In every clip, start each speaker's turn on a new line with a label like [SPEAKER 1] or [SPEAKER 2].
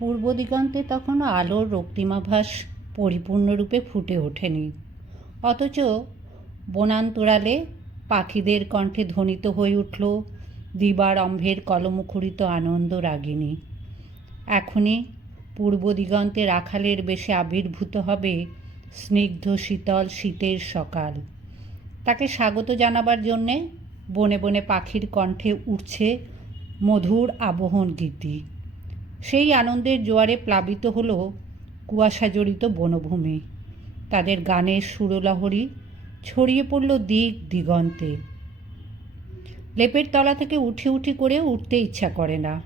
[SPEAKER 1] পূর্ব দিগন্তে তখনও আলোর রক্তিমাভাস পরিপূর্ণরূপে ফুটে ওঠেনি। অথচ বনান্তরালে পাখিদের কণ্ঠে ধ্বনিত হয়ে উঠল দিবারম্ভের কলমুখরিত আনন্দ রাগিনী এখনই পূর্ব দিগন্তে রাখালের বেশে আবির্ভূত হবে স্নিগ্ধ শীতল শীতের সকাল। তাকে স্বাগত জানাবার জন্যে বনে বনে পাখির কণ্ঠে উঠছে মধুর আবহন গীতি। সেই আনন্দের জোয়ারে প্লাবিত হলো কুয়াশাজড়িত বনভূমি। তাদের গানের সুরলহরী ছড়িয়ে পড়ল দিক দিগন্তে। লেপের তলা থেকে উঠি উঠি করে উঠতে ইচ্ছা করে না।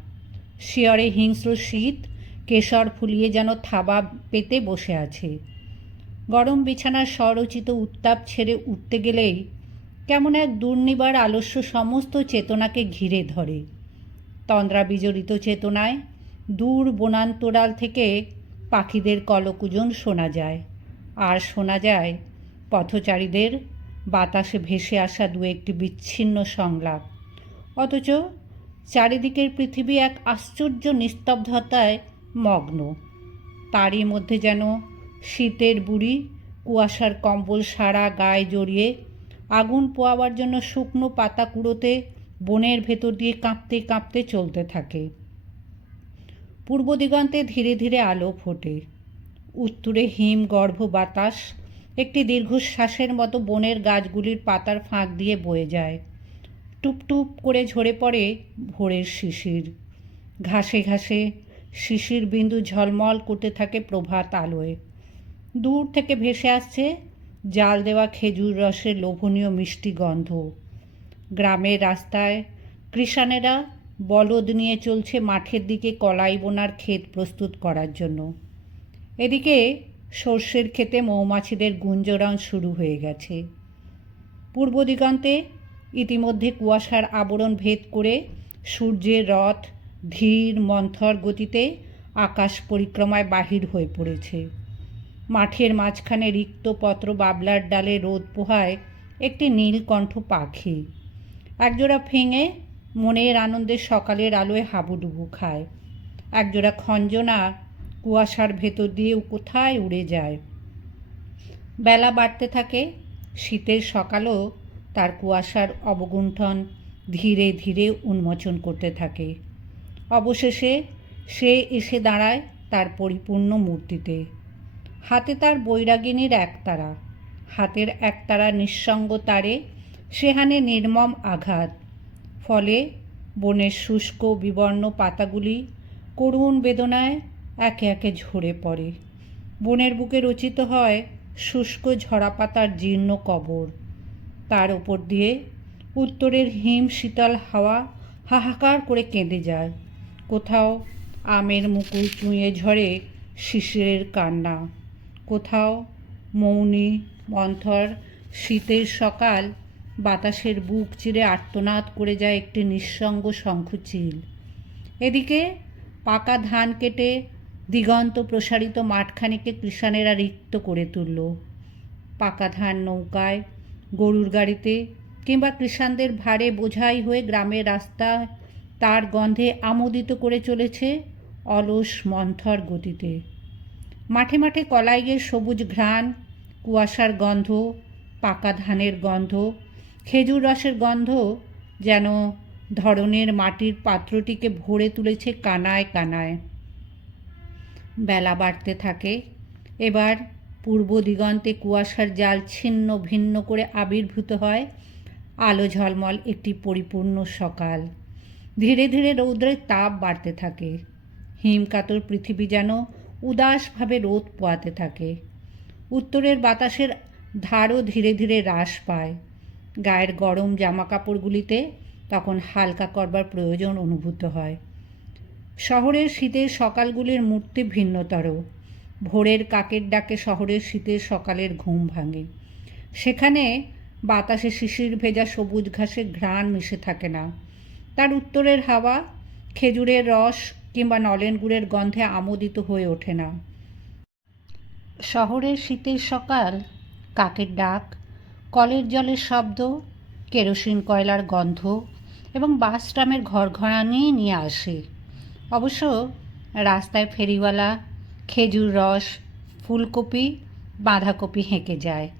[SPEAKER 1] শিয়রে হিংস্র শীত, কেশর ফুলিয়ে যেন থাবা পেতে বসে আছে। গরম বিছানার স্বরচিত উত্তাপ ছেড়ে উঠতে গেলেই কেমন এক দুর্নিবার আলস্য সমস্ত চেতনাকে ঘিরে ধরে। তন্দ্রা বিজড়িত চেতনায় দূর বনান্তরাল থেকে পাখিদের কলকুজন শোনা যায়। আর শোনা যায়, পথচারীদের বাতাসে ভেসে আসা দু একটি বিচ্ছিন্ন সংলাপ। অথচ চারিদিকের পৃথিবী এক আশ্চর্য নিস্তব্ধতায় মগ্ন। তারই মধ্যে যেন শীতের বুড়ি কুয়াশার কম্বল সারা গায়ে জড়িয়ে আগুন পোয়াবার জন্য শুকনো পাতা কুড়োতে বনের ভেতর দিয়ে কাঁপতে কাঁপতে চলতে থাকে। পূর্ব দিগন্তে ধীরে ধীরে আলো ফোটে। উত্তরে হিম, গর্ভ, বাতাস, একটি দীর্ঘশ্বাসের মতো বনের গাছগুলির পাতার ফাঁক দিয়ে বয়ে যায়। টুপটুপ করে ঝরে পড়ে ভোরের শিশির। ঘাসে ঘাসে শিশির বিন্দু ঝলমল করতে থাকে প্রভাত আলোয়। দূর থেকে ভেসে আসছে জাল দেওয়া খেজুর রসের লোভনীয় মিষ্টি গন্ধ। গ্রামের রাস্তায় কৃষানেরা বলদ নিয়ে চলছে মাঠের দিকে কলাই বোনার ক্ষেত প্রস্তুত করার জন্য। এদিকে সর্ষের ক্ষেতে মৌমাছিদের গুঞ্জরণ শুরু হয়ে গেছে। পূর্ব দিগন্তে ইতিমধ্যে কুয়াশার আবরণ ভেদ করে সূর্যের রথ, ধীর মন্থর গতিতে আকাশ পরিক্রমায় বাহির হয়ে পড়েছে। মাঠের মাঝখানে রিক্ত পত্র বাবলার ডালে রোদ পোহায় একটি নীলকণ্ঠ পাখি। একজোড়া ফেঙে মনের আনন্দে সকালের আলোয় হাবুডুবু খায়। একজোড়া খঞ্জনা কুয়াশার ভেতর দিয়ে কোথায় উড়ে যায়। বেলা বাড়তে থাকে, শীতের সকালও তার কুয়াশার অবগুণ্ঠন ধীরে ধীরে উন্মোচন করতে থাকে। অবশেষে সে এসে দাঁড়ায় তার পরিপূর্ণ মূর্তিতে। হাতে তার বৈরাগিনীর একতারা। হাতের একতারা নিঃসঙ্গ তারে সেহানে নির্মম আঘাত ফলে বনের শুষ্ক, বিবর্ণ পাতাগুলি করুণ বেদনায় একে একে ঝরে পড়ে। বনের বুকে রচিত হয় শুষ্ক ঝরা পাতার জীর্ণ কবর। তার ওপর দিয়ে উত্তরের হিম শীতল হাওয়া হাহাকার করে কেঁদে যায়। কোথাও আমের মুকুল চুঁয়ে ঝরে শিশিরের কান্না। কোথাও মৌনি, মন্থর, শীতের সকাল বাতাসের বুক চিরে আর্তনাদ করে যায় একটি নিঃসঙ্গ শঙ্খচিল এদিকে পাকা ধান কেটে দিগন্ত প্রসারিত মাঠখানিকে কৃষানেরা রিক্ত করে তুলল। পাকা ধান নৌকায়, গরুর গাড়িতে কিংবা কৃষাণদের ভারে বোঝাই হয়ে গ্রামের রাস্তা তার গন্ধে আমোদিত করে চলেছে অলস মন্থর গতিতে। মাঠে মাঠে কলাইয়ের সবুজ ঘ্রাণ, কুয়াশার গন্ধ, পাকা ধানের গন্ধ খেজুর রসের গন্ধ যেন ধরনের মাটির পাত্রটিকে ভরে তুলেছে কানায় কানায়। বেলা বাড়তে থাকে, এবার পূর্ব দিগন্তে কুয়াশার জাল ছিন্ন ভিন্ন করে আবির্ভূত হয়। আলো ঝলমল একটি পরিপূর্ণ সকাল। ধীরে ধীরে রৌদ্রের তাপ বাড়তে থাকে। হিমকাতর পৃথিবী যেন উদাসভাবে রোদ পোয়াতে থাকে। উত্তরের বাতাসের ধারও ধীরে ধীরে হ্রাস পায়। গায়ের গরম জামা কাপড়গুলিতে তখন হালকা করবার প্রয়োজন অনুভূত হয়। শহরের শীতের সকালগুলির মূর্তি ভিন্নতর। ভোরের কাকের ডাকে শহরের শীতের সকালের ঘুম ভাঙে। সেখানে বাতাসে শিশির ভেজা সবুজ ঘাসে ঘ্রাণ মিশে থাকে না। তার উত্তরের হাওয়া খেজুরের রস কিংবা নলেন গুড়ের গন্ধে আমোদিত হয়ে ওঠে না। শহরের শীতের সকাল, কাকের ডাক কলের জলের শব্দ, কেরোসিন কয়লার গন্ধ এবং বাস ট্রামের ঘর ঘরানি নিয়ে আসে। অবশ্য রাস্তায় ফেরিওয়ালা, খেজুর রস, ফুলকপি, বাঁধাকপি হেঁকে যায়।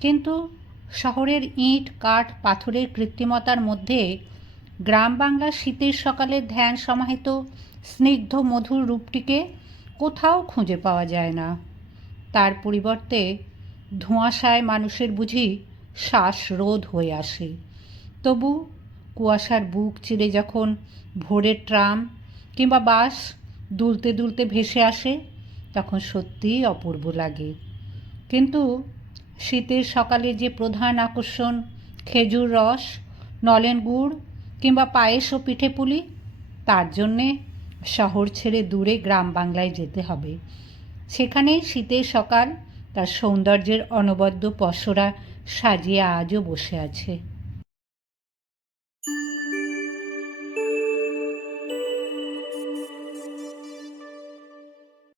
[SPEAKER 1] কিন্তু শহরের ইট, কাঠ, পাথরের কৃত্রিমতার মধ্যে গ্রাম বাংলার শীতের সকালের ধ্যান সমাহিত স্নিগ্ধ মধুর রূপটিকে কোথাও খুঁজে পাওয়া যায় না। তার পরিবর্তে ধোঁয়াশায় মানুষের বুঝি শ্বাসরোধ হয়ে আসে। তবু কুয়াশার বুক চিরে যখন ভোরের ট্রাম কিংবা বাস দুলতে দুলতে ভেসে আসে, তখন সত্যিই অপূর্ব লাগে। কিন্তু শীতের সকালে যে প্রধান আকর্ষণ খেজুর রস, নলেন গুড় কিংবা পায়েস ও পিঠে পুলি, তার জন্যে শহর ছেড়ে দূরে গ্রাম বাংলায় যেতে হবে। সেখানেই শীতের সকাল তার সৌন্দর্যের অনবদ্য পসরা সাজিয়ে আজও বসে আছে।